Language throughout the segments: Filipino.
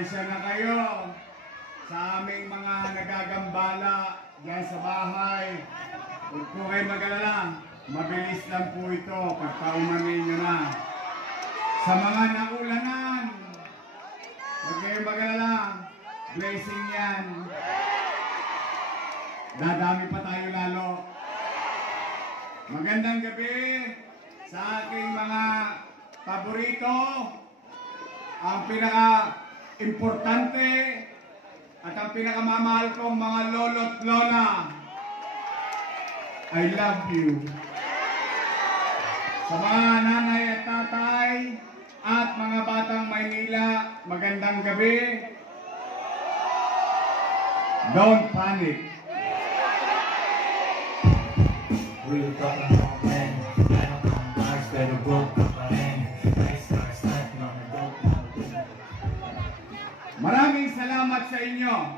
Pasensya na kayo sa aming mga nagagambala dyan sa bahay. Huwag po kayo mag-alala. Mabilis lang po ito. Pagpaumanin nyo na. Sa mga naulanan, huwag kayo mag-alala. Blessing yan. Dadami pa tayo lalo. Magandang gabi sa aking mga paborito. Ang pinaka-importante at ang pinakamamahal kong mga lolo't lola. I love you. Sa mga nanay at tatay at mga batang Maynila, magandang gabi. Don't panic. We're talking about men. I don't come back, better go pa rin. Maraming salamat sa inyo.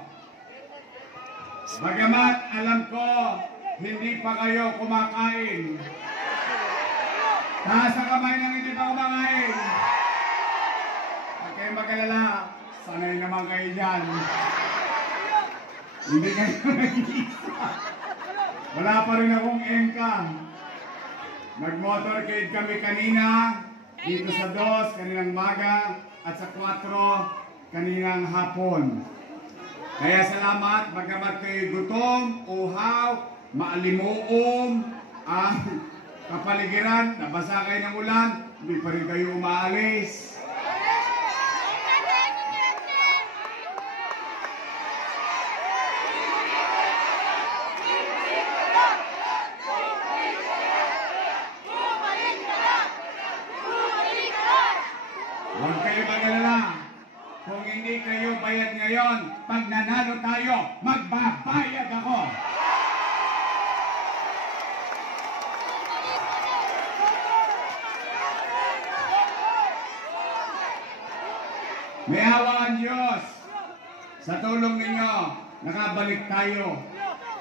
Bagamat alam ko, hindi pa kayo kumakain. Taas ang kamay nang hindi pa kumakain. Huwag kayong mag-alala, sanay naman kayo dyan. Hindi kayo nag-iisa. Wala pa rin akong income. Nag-motorcade kami kanina, dito sa 2, kaninang maga, at sa 4, kaninang hapon. Kaya salamat, bagamat kayo gutom, uhaw, maalimuom, kapaligiran, nabasa kayo ng ulan, hindi pa rin kayo umaalis. Huwag kayo mag-alala. Kung hindi kayo bayad ngayon, pag nanalo tayo, magbabayad ako. May awa ang Diyos. Sa tulong ninyo, nakabalik tayo.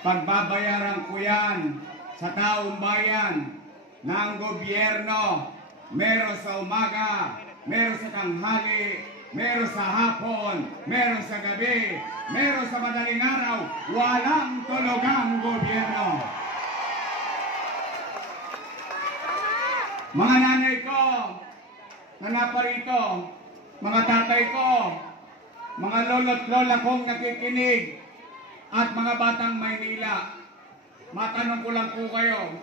Pagbabayaran ko yan sa taong bayan ng gobyerno. Meron sa umaga, meron sa tanghali, meron sa hapon, meron sa gabi, meron sa madaling araw, walang tulog ang gobyerno. Mga nanay ko, na naparito, mga tatay ko, mga lolo't lola kong nakikinig, at mga batang Maynila, matanong ko lang po kayo,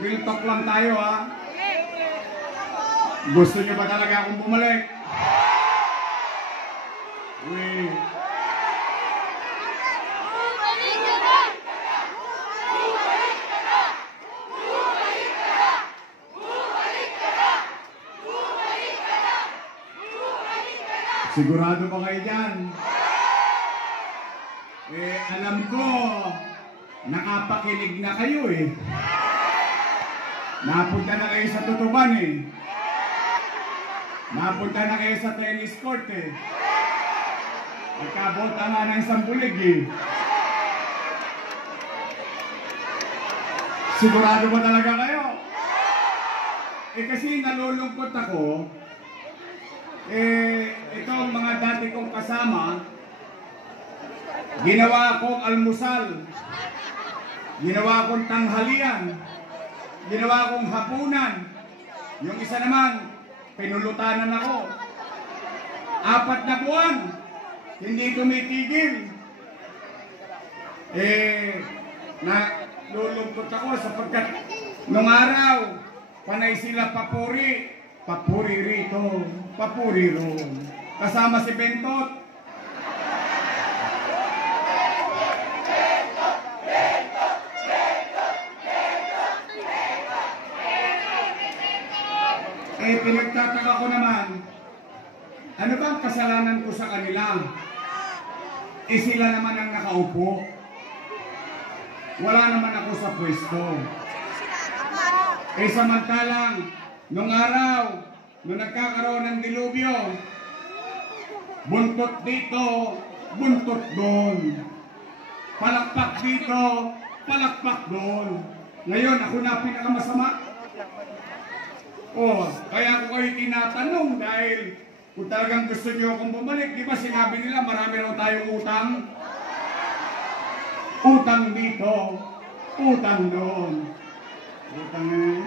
real talk lang tayo ha. Gusto niyo ba talaga akong bumalik? Uy. Bumalik ka na! Bumalik ka na! Bumalik ka na! Bumalik ka na! Bumalik ka na! Bumalik ka na! Sigurado ba kayo dyan? Alam ko, nakapakinig na kayo eh. Napunta na kayo sa Tutuban eh. Napunta na kayo sa tennis court eh. Nagkabota nga ng isang bulig eh. Sigurado ba talaga kayo? Kasi nalulungkot ako. Itong mga dati kong kasama, ginawa akong almusal, ginawa akong tanghalian, ginawa akong hapunan. Yung isa naman, pinulutanan ako. 4 na buwan, hindi tumitigil. Nalulungkot ako sapagkat nung araw, panay sila papuri. Papuri rito, papuri ron. Kasama si Bentot. Pinagtataka ko naman, ano ba ang kasalanan ko sa kanila? Sila naman ang nakaupo. Wala naman ako sa pwesto. Samantalang, nung araw, nung nagkakaroon ng dilubyo, buntot dito, buntot doon. Palakpak dito, palakpak doon. Ngayon, ako na pinakamasama. Kaya ko kayo tinatanong dahil Kung talagang gusto niyo akong bumalik, di ba sinabi nila marami raw tayong utang? Utang dito, utang doon. Utang na yun.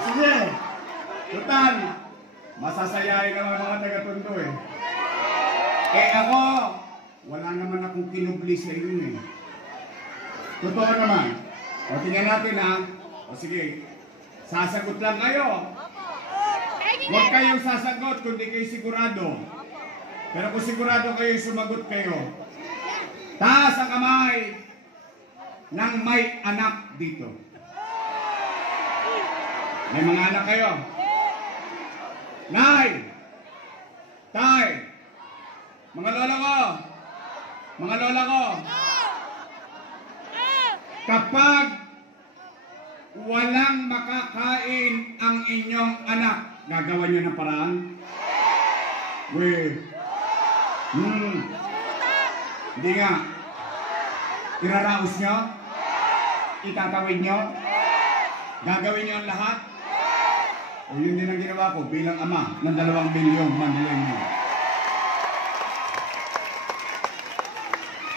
Sige, total, masasayahin naman mga taga-Tondo eh. Eh ako, wala naman akong kinubli sa inyo eh. Totoo naman. O tingnan natin ha. O sige, sasagot lang kayo. Huwag kayong sasagot kung di kayo sigurado. Pero kung sigurado kayo, sumagot kayo. Taas ang kamay ng may anak dito. May mga anak kayo. Nay! Tay! Mga lola ko! Mga lola ko! Kapag walang makakain ang inyong anak, gagawa nyo ng paraan? Hindi nga. Iraraos nyo? Itatawid nyo? Gagawin nyo ang lahat? O yun din ang ginawa ko bilang ama ng 2 bilyong Mandalenyo.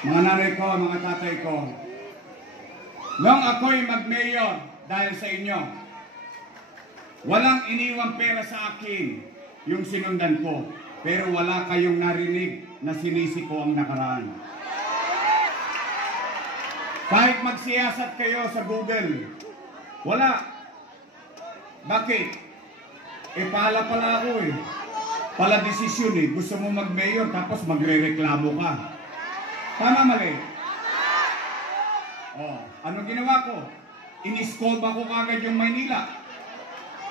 Mga nanay ko, mga tatay ko, nung ako'y mag-mayor dahil sa inyo, walang iniwang pera sa akin yung sinundan ko, pero wala kayong narinig na sinisi ko ang nakaraan. Kahit magsiyasat kayo sa Google, wala. Bakit? Eh pala ako eh. Pala desisyon eh. Gusto mo mag-mayor tapos magre-reklamo ka. Tama mali? Oh, ano ginawa ko? Iniskoba ko kagad yung Maynila.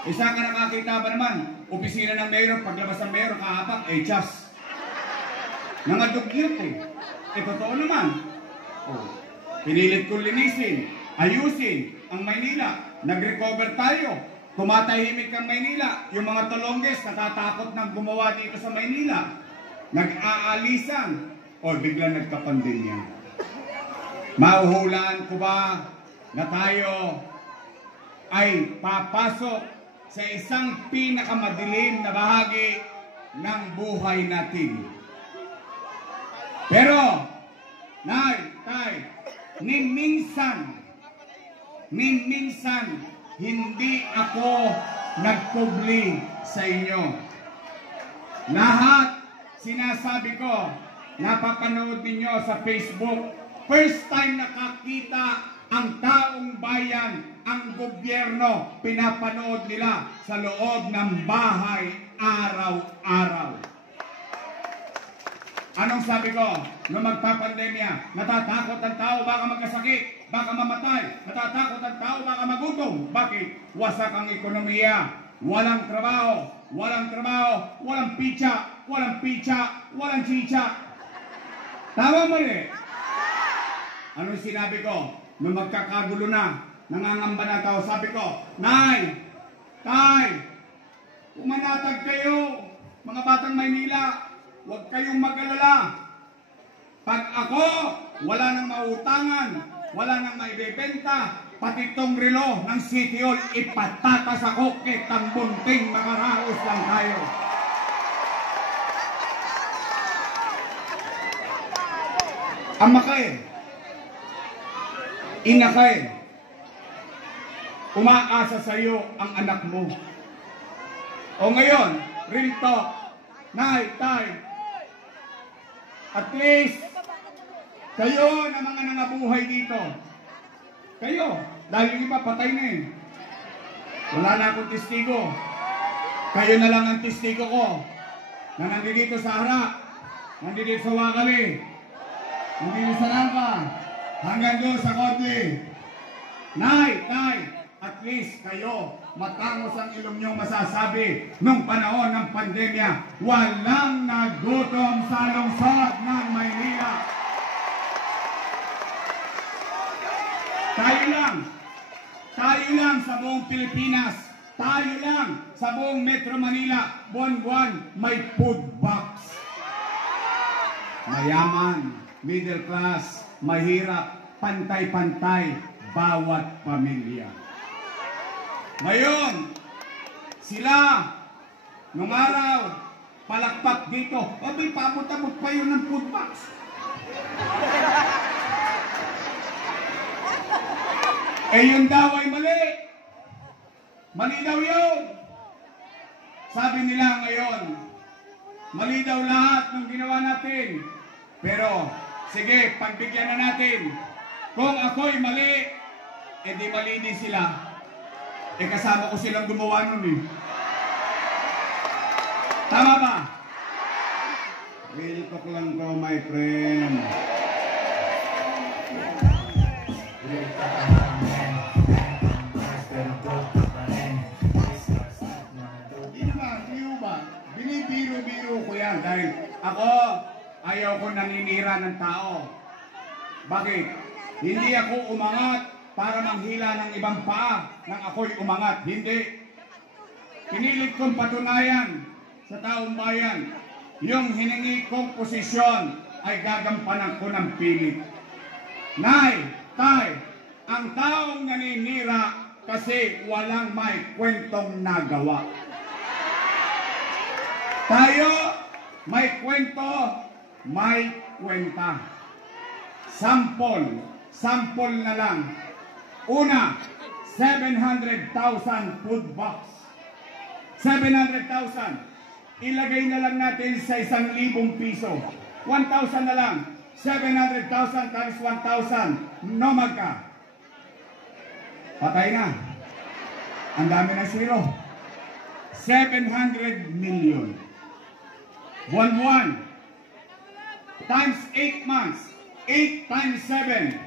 Isa ka nakakita ba naman? Opisina ng mayor, paglabas ng mayor, kahapak, just. Nangadugyot eh. Eh totoo naman. Oh, pinilit ko linisin, ayusin ang Maynila. Nag-recover tayo. Tumatahimik ang Maynila. Yung mga Tolonges natatakot nang gumawa dito sa Maynila. Nag-aalisan. O bigla nagka-pandemya. Mahuhulaan ko ba na tayo ay papasok sa isang pinakamadilim na bahagi ng buhay natin? Pero, nay, tay, minsan, hindi ako nagpubli sa inyo. Lahat sinasabi ko, napapanood ninyo sa Facebook. First time nakakita ang taong bayan, ang gobyerno, pinapanood nila sa loob ng bahay araw-araw. Anong sabi ko? Nung magpapandemya, natatakot ang tao baka magkasakit, baka mamatay. Natatakot ang tao baka magutom. Bakit? Wasak ang ekonomiya. Walang trabaho, walang pizza, walang chicha. Tama mo rin? Anong sinabi ko? Nung magkakagulo na, nangangamba na tao, sabi ko, Nay, Tay, umanatag kayo, mga batang Maynila. Huwag kayong mag-alala. Pag ako, wala nang mautangan, wala nang maibebenta, pati itong relo ng City Hall, ipatatas ako kitang bunting, makaraos lang tayo. Ama kayo, ina kayo, umaasa sa iyo ang anak mo. O ngayon, real talk, Nay, Tay, at least, kayo na mga nangabuhay dito, kayo, dahil yung iba patay na eh. Wala na akong testigo. Kayo na lang ang testigo ko na nandito sa harap, nandito sa Wakali, nandito sa Langka, hanggang doon sa Kodli. Nay, Tay, at least kayo, matangos ang ilong niyong masasabi nung panahon ng pandemya, walang nagutom sa lungsod ng Maynila. Tayo lang sa buong Pilipinas, tayo lang sa buong Metro Manila, buwan-buwan may food box. Mayaman, middle class, mahirap, pantay-pantay, bawat pamilya. Ngayon, sila, nung araw, palakpak dito, abay, paabot-abot pa yun ng food box. Eh yun daw ay mali. Mali daw yun. Sabi nila ngayon, mali daw lahat ng ginawa natin. Pero, sige, pagbigyan na natin. Kung ako'y mali, eh di mali din sila. Eh kasama ko silang gumawa nun eh. Tama ba? Real talk lang to, my friend. Real talk lang, man. Mars pero broke pa rin. Hindi naman, iyo ba? Binibiro-biro ko yan dahil ako, ayaw ko naninira ng tao. Bakit? Hindi ako umangat para manghila ng ibang paa nang ako'y umangat. Hindi. Pinilit kong patunayan sa taong bayan, yung hiningi kong posisyon ay gagampanan ko ng pilit. Nay, tay, ang taong naninira kasi walang may kwentong nagawa. Tayo, may kwento, may kwenta. Sample na lang. Una, 700,000 food box. 700,000. Ilagay na lang natin sa 1,000 piso. 1,000 na lang. 700,000 times 1,000. No magka. Patay na. Ang dami na zero. 700 million. Buwan-buwan. Times 8 months. 8 times 7.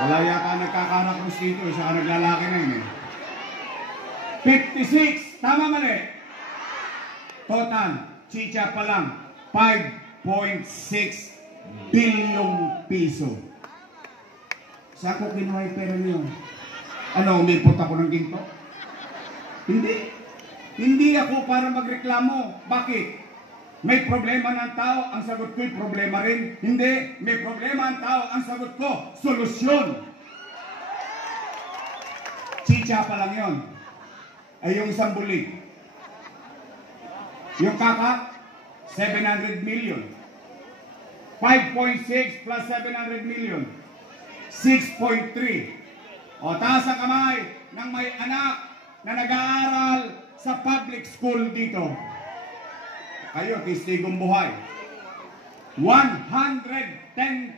Wala yata nagkakarakrus dito. Isa ka naglalaki na yun eh. 56. Tama mali. Total. Chicha pa lang. 5.6 bilyong piso. Saan ko kinuha yung pera niyo? Ano, umipot ako ng ginto? Hindi. Hindi ako para magreklamo. Bakit? May problema ng tao, ang sagot ko'y problema rin. Hindi. May problema ang tao, ang sagot ko, solusyon. Chicha pa lang yun. Ay yung isang bulig. Yung kaka, 700 million. 5.6 plus 700 million. 6.3. O taas ang kamay ng may anak na nag-aaral sa public school dito. Kayo, testigong buhay. 110,000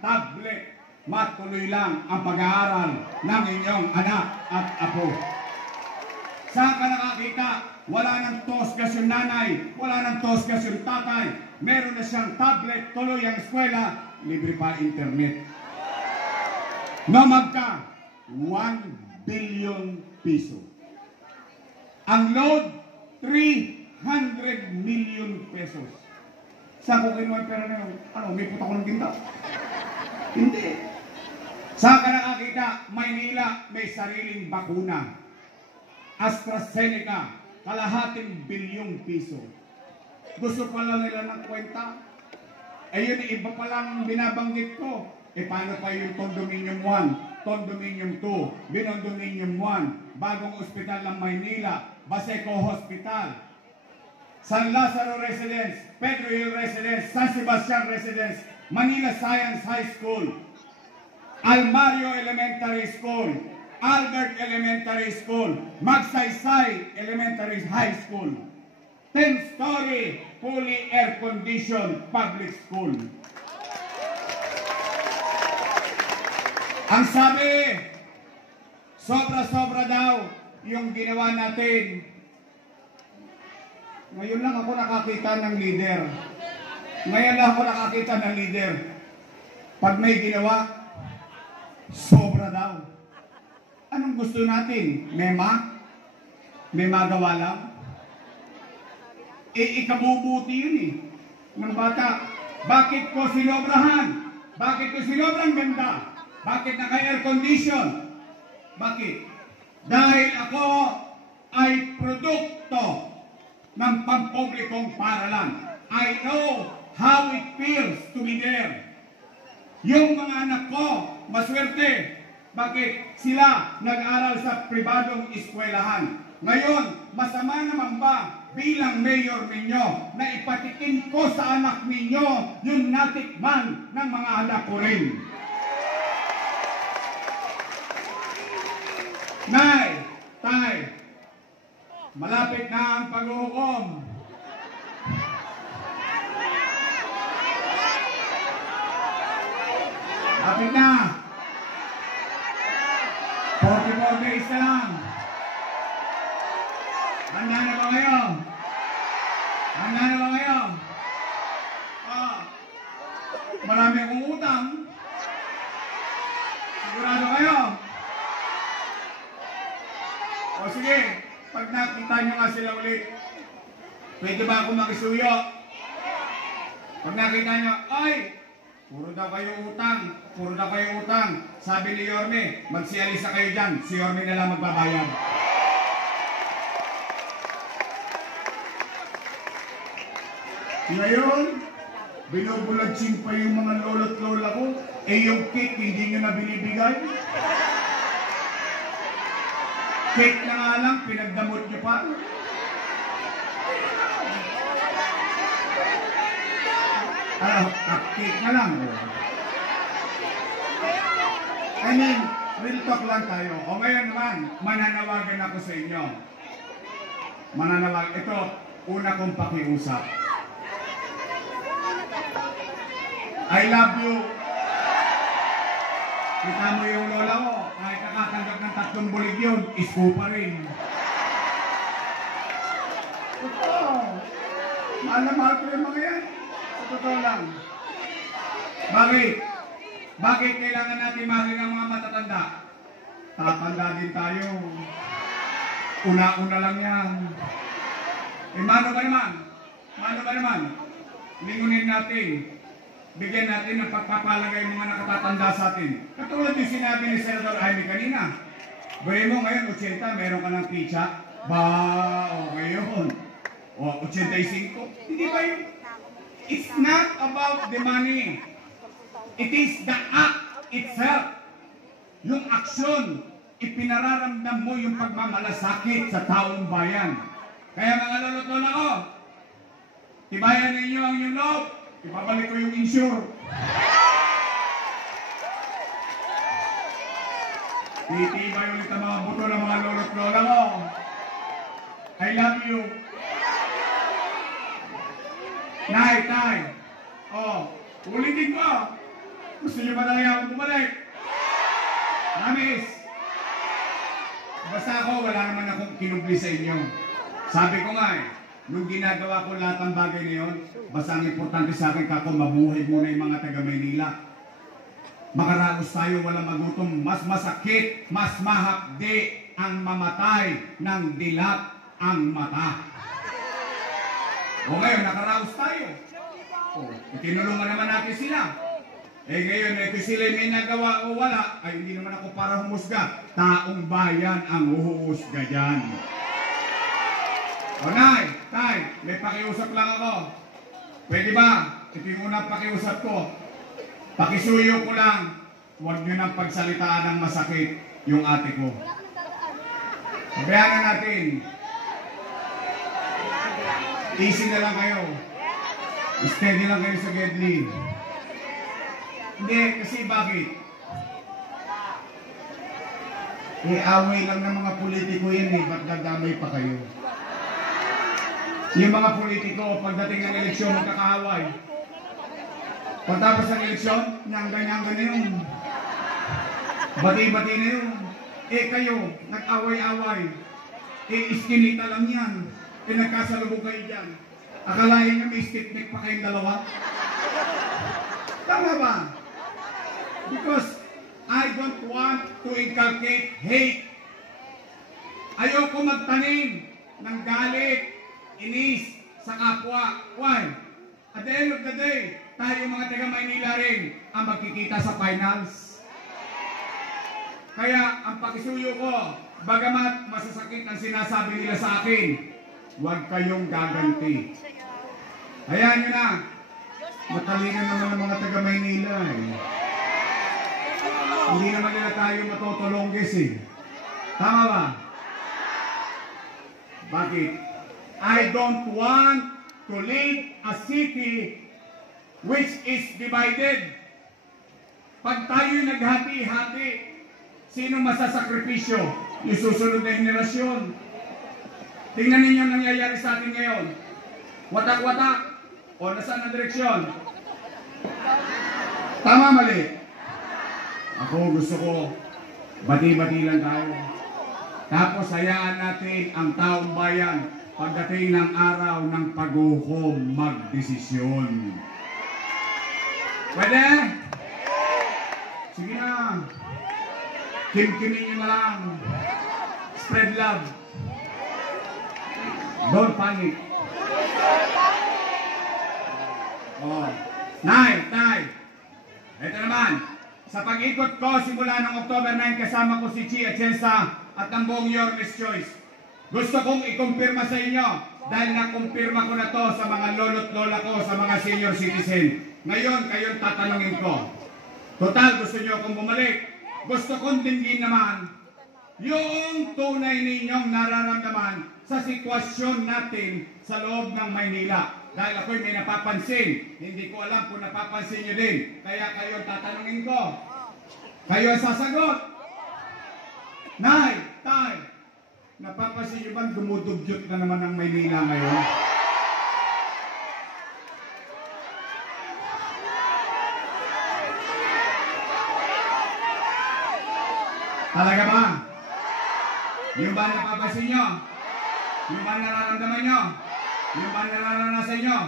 tablet. Matuloy lang ang pag-aaral ng inyong anak at apo. Saan ka nakakita? Wala nang tosgas yung nanay, wala nang tosgas yung tatay. Meron na siyang tablet, tuloy ang eskwela, libre pa internet. No magka, 1 billion piso. Ang load, 300 million pesos. Saan ko kinuha yung pera na yun? Ano, may puta ko ng ginta? Hindi. Saan ka nakakita? Maynila may sariling bakuna. AstraZeneca, kalahating bilyong piso. Gusto pala nila ng kwenta? Ayun, iba palang binabanggit ko. E paano pa yung Condominium 1, Condominium 2, Binondominium 1, bagong ospital ng Maynila, Baseco Hospital, San Lazaro Residence, Pedro Hill Residence, San Sebastian Residence, Manila Science High School, Almario Elementary School, Albert Elementary School, Magsaysay Elementary High School, 10-story, fully air-conditioned public school. Ang sabi, sobra-sobra daw yung ginawa natin. Ngayon lang ako nakakita ng leader. Ngayon lang ako nakakita ng leader. Pag may ginawa, sobra daw. Anong gusto natin? Mema? May magawa lang? Ikabubuti yun eh. Ng bata, bakit ko sinobrahan? Bakit ko sinobrang ganda? Bakit naka-air condition? Bakit? Dahil ako ay produkto ng pampublikong paralan. I know how it feels to be there. Yung mga anak ko, maswerte. Bakit? Sila nag-aral sa pribadong eskwelahan. Ngayon, masama naman ba bilang mayor ninyo na ipatikin ko sa anak ninyo yung natikman ng mga anak ko rin? Nay, tay, malapit na ang paghuhukom. Malapit na. 44 days na lang. Handa na ba kayo? Handa na ba kayo? Marami akong utang. Sigurado kayo? O sige, pag nakita nyo nga sila ulit, pwede ba ako makisuyo? Pag nakita nyo, ay, puro daw kayo utang, puro daw kayo utang. Sabi ni Yorme, magsialisa kayo dyan, si Yorme na lang magbabayad. Ngayon, binubulagsin pa yung mga lolo't lola ko, yung cake hindi nyo na binibigay. Cake na nga lang, pinagdamot nyo pa. Cupcake na lang. I mean, real talk lang tayo. O ngayon naman, mananawagan ako sa inyo. Mananawagan. Ito, una kong pakiusap. I love you. Kita mo yung lola ko, kahit nakatanggap ng 3 bulig yun, isko pa rin. Totoo. Mahal na mahal ko yung mga yan. Sa totoo lang. Bakit? Bakit kailangan natin mahalin ang mga matatanda? Tatanda din tayo. Una-una lang yan. Mano ba naman? Mano ba naman? Lingunin natin. Bigyan natin ng pagpapalagay mga nakatatanda sa atin. Katulad yung sinabi ni Senator Jaime kanina. Bayan mo ngayon, 80, meron ka ng pizza. Ba, okay yun. O, 85. Hindi ba yun? It's not about the money. It is the act itself. Yung aksyon, ipinararamdam mo yung pagmamalasakit sa taong bayan. Kaya mga lolo't-lola ko, tibayan ninyo ang inyong loob. Ibabalik ko yung insure. Titibay ulit ang mga buto ng mga lolo't lola ko. I love you. Nay, tay. Ulitin ko. Gusto niyo ba talaga akong bumalik? Promise. Basta ako, wala naman akong kinubli sa inyo. Sabi ko nga nung ginagawa ko lahat ng bagay na yun, basta ang importante sa akin kako, mabuhay muna yung mga taga-Maynila. Makaraos tayo, walang magutom. Mas masakit, mas mahapdi ang mamatay ng dilat ang mata. O ngayon, nakaraos tayo. Tinulungan naman natin sila. Ngayon, kung sila may nagawa o wala, ay hindi naman ako para humusga. Taong bayan ang uhuhusga dyan. O nay, tay, may pakiusap lang ako. Pwede ba? Ito yung unang pakiusap ko. Pakisuyo ko lang. Huwag nyo nang pagsalitaan ng masakit yung ate ko. Sabayan natin. Easy na lang kayo. Steady lang kayo sa Gedli. Hindi, kasi bakit? Away lang ng mga politiko yan ba't nagdamay pa kayo? Yung mga politiko, pagdating ng eleksyon, magkakaaway. Pagtapos ng eleksyon, nyangga-nyangga na yun. Bati-bati na yun. Kayo, nag-away-away. Iskinita lang yan. Nagkasalubog kayo dyan. Akalain nyo may stick-neck pa kayong dalawa? Tama ba? Because I don't want to inculcate hate. Ayoko magtanim ng galit, inis sa kapwa. Why? At the end of the day, tayo mga taga-Maynila rin ang magkikita sa finals. Kaya ang pakisuyo ko, bagamat masasakit ang sinasabi nila sa akin, huwag kayong gaganti. Hayaan nyo na. Matalino naman ang mga taga-Maynila Hindi naman nila tayo matutulongges eh. Tama ba? Bakit? I don't want to lead a city which is divided. Pag tayo naghati-hati, sino masasakripisyo? Yung susunod na henerasyon. Tingnan ninyo ang nangyayari sa atin ngayon. Watak-watak. O nasaan ang direksyon? Tama, mali. Ako gusto ko, bati-bati lang tayo. Tapos hayaan natin ang taong bayan pagdating ng araw ng paghukom magdesisyon. Pwede? Sige na. Kim-kimin nyo na lang. Spread love. Don't panic. Oh. Nay. Ito naman. Sa pag-ikot ko simula ng October 9 kasama ko si Chi Atienza at ang buong Yormes Choice. Gusto kong ikumpirma sa inyo dahil nakumpirma ko na to sa mga lolo't lola ko, sa mga senior citizen. Ngayon, kayong tatanungin ko. Total, gusto nyo akong bumalik. Gusto kong dinggin naman yung tunay ninyong nararamdaman sa sitwasyon natin sa loob ng Maynila. Dahil ako'y may napapansin. Hindi ko alam kung napapansin nyo din. Kaya kayong tatanungin ko. Kayo sasagot. Nay, tay, napapansin nyo ba dumudugyot na naman ang Maynila ngayon? Talaga ba? Yung ba napapansin nyo? Yung ba nararamdaman nyo? Yung ba nararanasan nyo?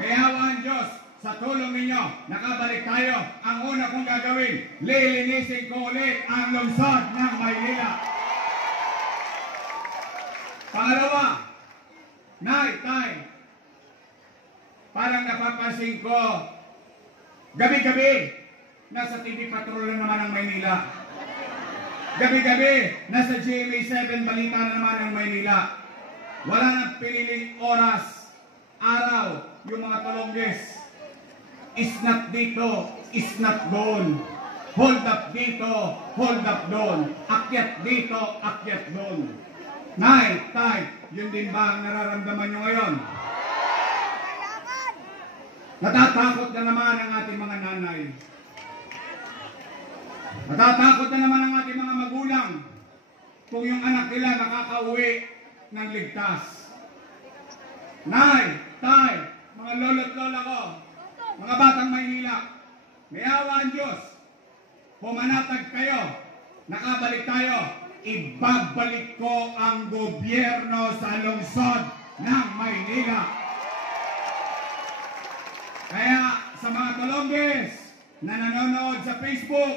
May awa ang Diyos sa tulong ninyo. Nakabalik tayo. Ang una kong gagawin, lilinisin ko ulit ang lungsod ng Maynila. Pangalawa, nay, tay, parang napapansin ko, gabi-gabi, nasa TV Patrol na naman ang Maynila. Gabi-gabi, nasa GMA7 balita na naman ang Maynila. Wala nang piniling oras, araw, yung mga tulongges. Is not dito, is not doon. Hold up dito, hold up doon. Akyat dito, akyat doon. Nay, tay, yun din ba ang nararamdaman nyo ngayon? Natatakot na naman ang ating mga nanay. Natatakot na naman ang ating mga magulang kung yung anak nila makakauwi ng ligtas. Nay, tay, mga lolo't lola ko, mga batang Maynila, may awa ang Diyos. Pumanatag kayo, nakabalik tayo, ibabalik ko ang gobyerno sa lungsod ng Maynila. Kaya sa mga tulongges na nanonood sa Facebook,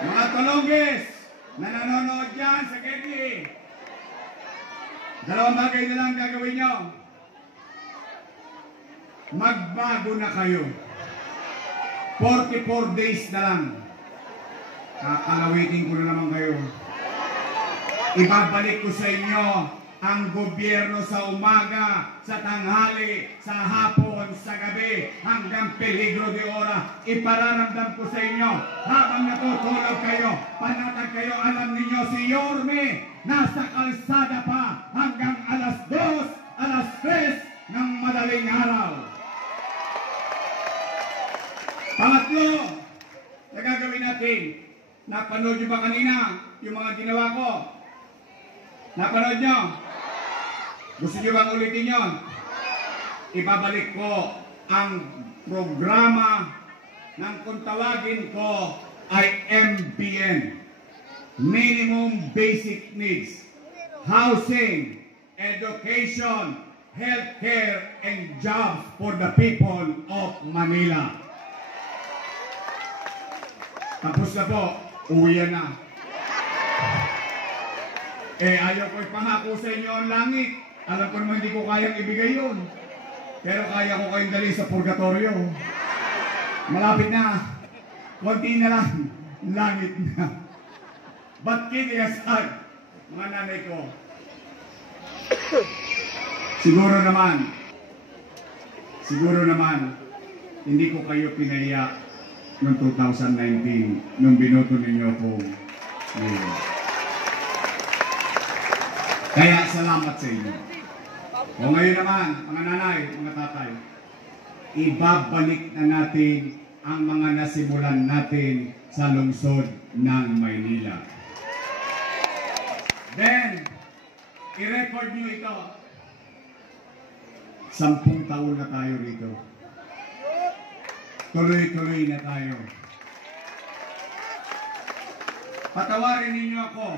mga tulongges na nanonood dyan sa Getty, dalawang bagay na lang gagawin nyo. Magbago na kayo. 44 days na lang. Kakalawitin ko na naman kayo. Ibabalik ko sa inyo ang gobyerno sa umaga, sa tanghali, sa hapon, sa gabi, hanggang peligro de ora. Ipararamdam ko sa inyo, habang natutulog kayo, panatag kayo, alam ninyo si Yorme, nasa kalsada pa hanggang alas 2, alas 3 ng madaling araw. Pangatlo, na gagawin natin, napanood nyo ba kanina yung mga ginawa ko? Napanood nyo? Gusto nyo bang ulitin yun? Ibabalik ko ang programa ng kung tawagin ko ay MBN. Minimum Basic Needs. Housing, education, healthcare, and jobs for the people of Manila. Tapos na po, uwi na. Ayaw ko ipangako sa inyo ang langit. Alam ko naman hindi ko kayang ibigay yun. Pero kaya ko kayong dali sa purgatorio. Malapit na. Konti na lang. Langit na. But kidding aside, mga nanay ko, siguro naman, hindi ko kayo pinaya. noong 2019 nung binoto ninyo kong mayor. Kaya salamat sa inyo. O ngayon naman, mga nanay, mga tatay, ibabalik na natin ang mga nasimulan natin sa lungsod ng Maynila. Then, i-record nyo ito. 10 taon na tayo rito. Tuloy-tuloy na tayo. Patawarin ninyo ako.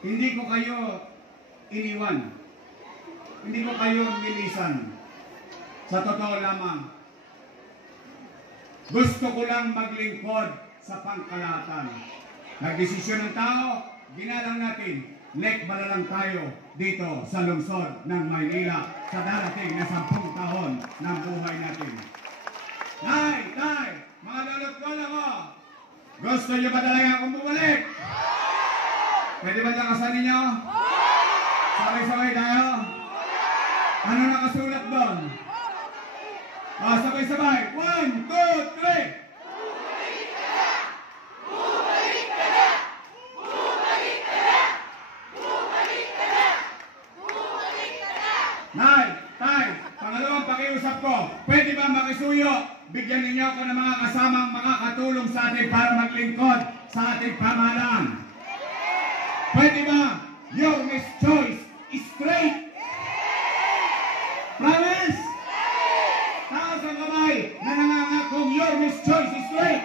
Hindi ko kayo iniwan. Hindi ko kayo nilisan. Sa totoo lamang, gusto ko lang maglingkod sa pangkalahatan. Nagdesisyon ng tao, ginalang natin. Lekba na lang tayo dito sa lungsod ng Maynila sa darating na 10 taon ng buhay natin. Nay, tay, mga lolo't lola ko, gusto nyo ba talaga akong bumalik? Pwede ba lakasan ninyo? Sabay-sabay tayo? Ano nakasulat doon? Sabay-sabay. 1, 2, 3! Nay, tay, pangalawang pakiusap ko, pwede ba makisuyo? Bigyan ninyo ako ng mga kasamang makakatulong sa atin para maglingkod sa ating pamahalaan. Pwede ba? Your Miss Choice is straight. Promise? Taas ang kamay na nangangakong your Miss Choice is straight.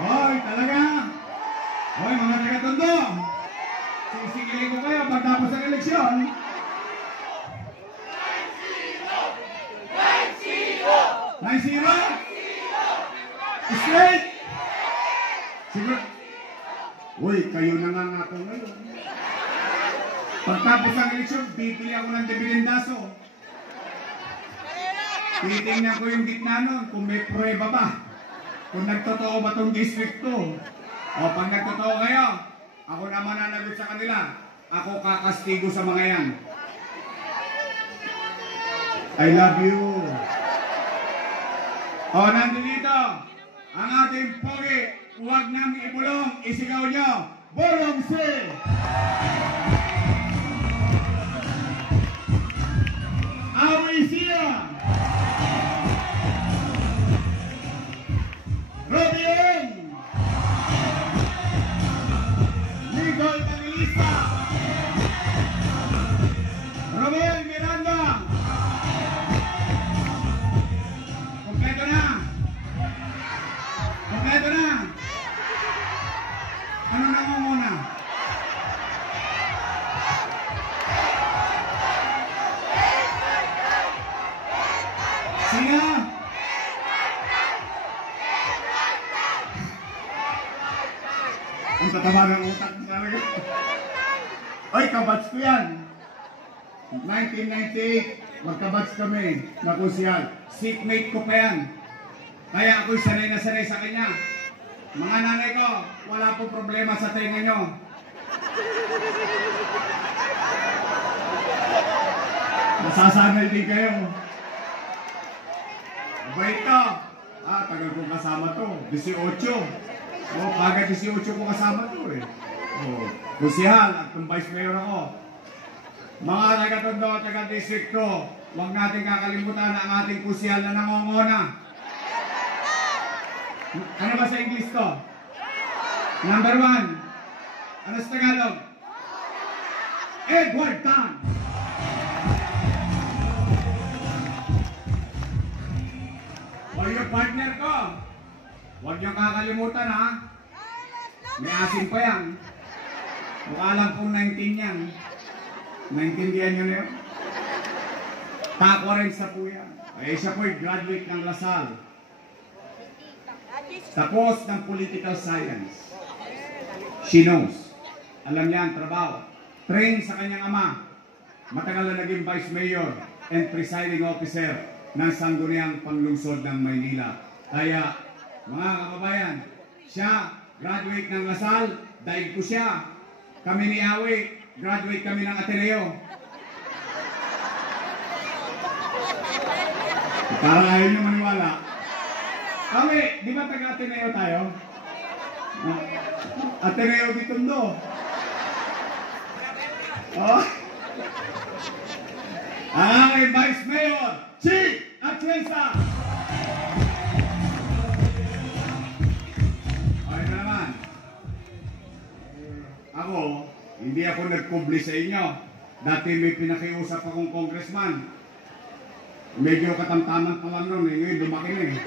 Hoy, talaga? Hoy, mga taga-Tondo, sisigilin ko kayo pagtapos ng eleksyon. 9-0? Straight? Siguro? Uy, kayo na nga ako ngayon. Pagtapos ng eleksyon, bibili ako ng dibidendaso. Titingnan ko yung gitna nun, kung may prueba ba. Kung nagtotoo ba itong district ko. O pag nagtotoo kayo, ako na mananagot sa kanila. Ako kakastigo sa mga yan. I love you. O, nandito, ang ating pogi, huwag nang ibulong, isigaw nyo, Bolong si! Awi siya! Robion! Nicole Evangelista! Romel Miranda! Kompleto na! Kompleto na! Ano na mo muna? Sino? Ang tataba ng utak niya. Ay, kabats ko yan. 1998, magkabats kami na kusyal. Seatmate ko pa yan. Kaya ako'y sanay na sanay sa kanya. Mga nanay ko, wala pong problema sa tenga nyo. Masasanay din kayo. Mabait ka. Tagal kong kasama to. 18. Kagad 18 ko kasama to eh. Kusihal at kung vice mayor ako. Mga taga-Tondo at taga-distrikto, huwag natin kakalimutan ang ating kusihal na nangongona. Ano ba sa English to? Number 1. Ano sa Tagalog? Edward Tan. O yung partner ko, huwag niyong kakalimutan ha. May asin pa yan. Mukha lang pong 19 yan. Naintindihan nyo na yun? Takwa rin sa po yan. Siya po'y graduate ng Lasal. Tapos ng political science. She knows. Alam niya ang trabaho. Train sa kanyang ama. Matagal na naging vice mayor and presiding officer ng sangguniang panglungsod ng Maynila. Kaya, mga kababayan, siya, graduate ng Lasal, daig ko siya. Kami ni Awi, graduate kami ng Ateneo. Para ayaw niyo maniwala. Kami, di ba taga-Ateneo tayo? Ateneo Bitondo. Oh. Ang aking Vice Mayor, si Atienza. Okay na naman. Ako, hindi ako nagkubli sa inyo. Dati may pinakiusap akong congressman. Medyo katamtaman pa lang nun eh. Ngayon, lumaki na eh.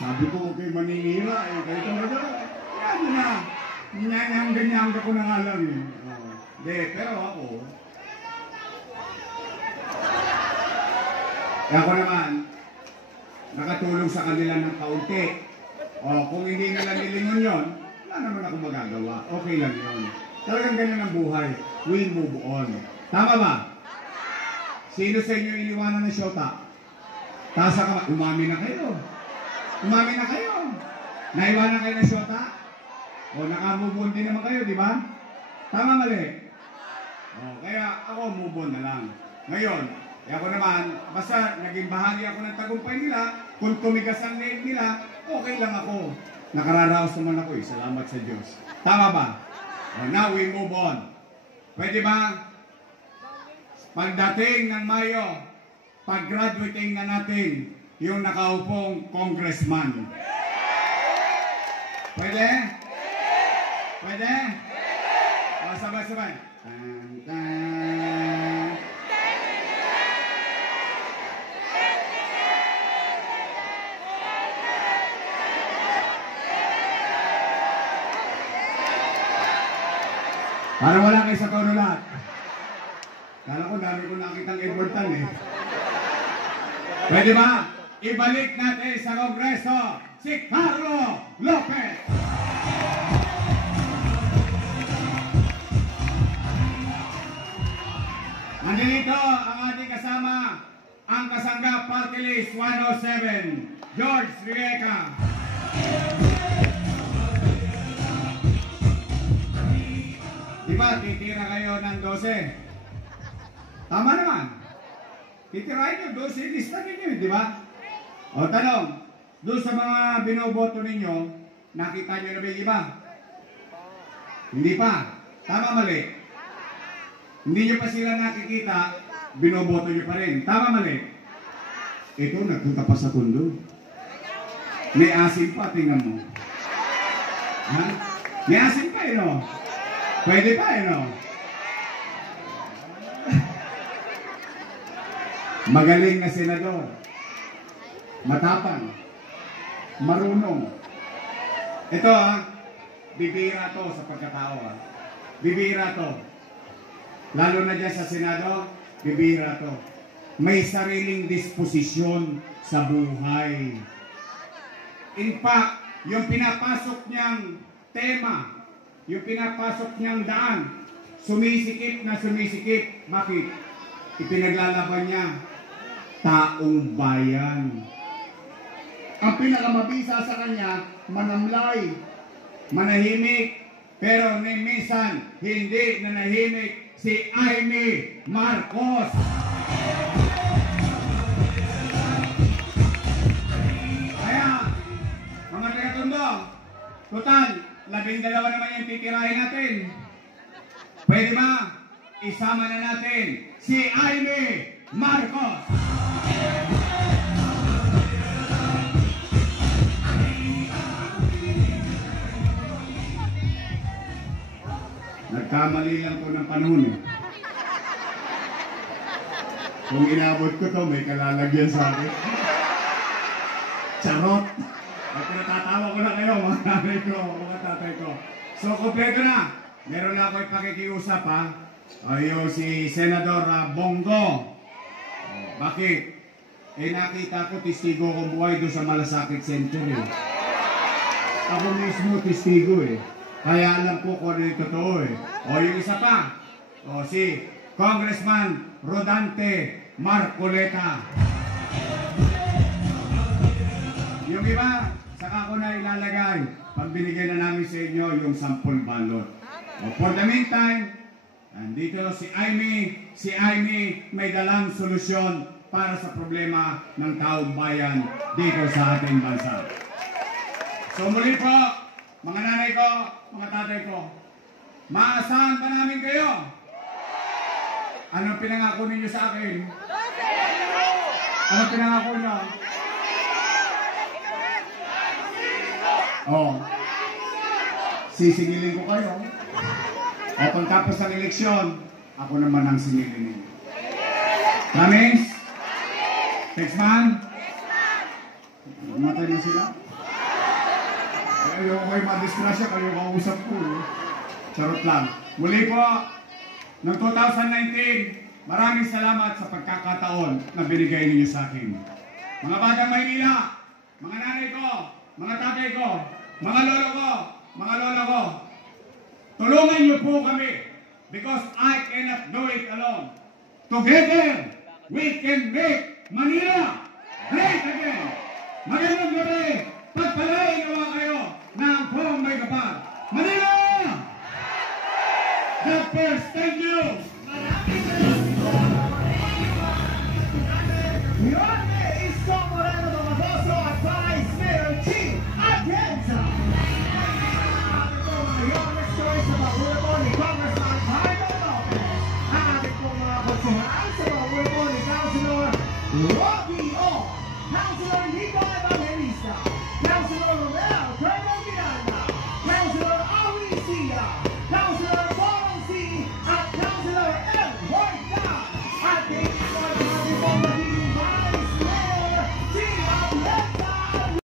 Sabi ko, huwag kayo maninira eh. Kahit ang ganda, yan na. Nyanyang-ganyang ko na nga lang eh. Hindi, pero ako naman, nakatulong sa kanila ng kaunti. O, kung hindi nila nilingon yun, wala naman ako magagawa. Okay lang yun. Talagang ganyan ang buhay. We move on. Tama ba? Sino sa inyo iniwanan ng Shota? Tasa ka ba? Umami na kayo. Umami na kayo. Naiwanan kayo ng Shota? O, nakamove on din naman kayo, di ba? Tama mali? O, kaya ako move on na lang. Ngayon, ako naman, basta naging bahagi ako ng tagumpay nila, kung tumigas ang name nila, okay lang ako. Nakararaos naman ako eh, salamat sa Diyos. Tama ba? Now we move on. Pwede ba? Pagdating ng Mayo, pag-graduating na natin yung nakaupong congressman. Pwede? Pwede? O, sabay-sabay. Parang wala kayo sa tono lahat. Kala ko dami ko nakitang important eh. Pwede ba? Ibalik natin sa Kongreso si Carlo Lopez. Nandito ang ating kasama, ang Kasanggap Party List 107, George Rebecca. Diba, titira kayo ng 12? Tama naman. Titirahin nyo, 12, lista ninyo, di ba? O, tanong, doon sa mga binoboto ninyo, nakita nyo na ba yung iba? Hindi pa. Tama mali? Hindi nyo pa sila nakikita, binoboto nyo pa rin. Tama mali? Ito, nagpunta pa sa kundo. May asim pa, tingnan mo. Ha? May asim pa, no? Pwede pa, no? Magaling na senador. Matapang. Marunong. Ito, bibira to sa pagkatao, Bibira to. Lalo na dyan sa Senado, bibira to. May sariling disposisyon sa buhay. In fact, yung pinapasok niyang tema, yung pinapasok niyang daan, sumisikip na sumisikip. Bakit? Ipinaglalaban niya, taong bayan. Ang pinakamabisa sa kanya, manamlay, manahimik, pero minsan hindi nanahimik si Amy Marcos. Kaya, mga taga-Tondo, total, 12 naman yung titirahin natin. Pwede ba? Isama na natin si Amy Marcos. Nagkamali lang ko ng panahon eh. Kung inabot ko to, may kalalagyan sa akin. Charot! At natatawa ko na kayo, mga nanay ko, mga tatay ko. So, kompleto na. Meron na ako ipakikiusap ha. Ayun si Senador Bongo. Bakit? Eh nakita ko, testigo kong buhay doon sa Malasakit Center eh. Ako mismo testigo eh. Kaya alam ko kung ano yung totoo eh. O yung isa pa, o si Congressman Rodante Marcoleta. Yung iba, saka ko na ilalagay. Pag binigay na namin sa inyo yung 10 balot. For the meantime, andito si Amy. Si Amy may dalang solusyon para sa problema ng taong bayan dito sa ating bansa. So muli po, mga nanay ko, mga tatay ko, maasahan pa namin kayo. Anong pinangako ninyo sa akin? Anong pinangako nyo? Oh, sisingilin ko kayo. O kung tapos ng eleksyon, ako naman ang singilin ninyo. Promise? Next month? Matay na sila? Ayaw ko kayo madisgrasya, kayo kausap ko. Charot lang. Muli po, noong 2019, maraming salamat sa pagkakataon na binigay ninyo sa akin. Mga batang Maynila, mga nanay ko, mga tatay ko, mga lolo ko, mga lola ko, tulungan niyo po kami because I cannot do it alone. Together, we can make Manila great again. Magandang gabi, pagpalain nawa kayo ng buong may kapal. Manila! The first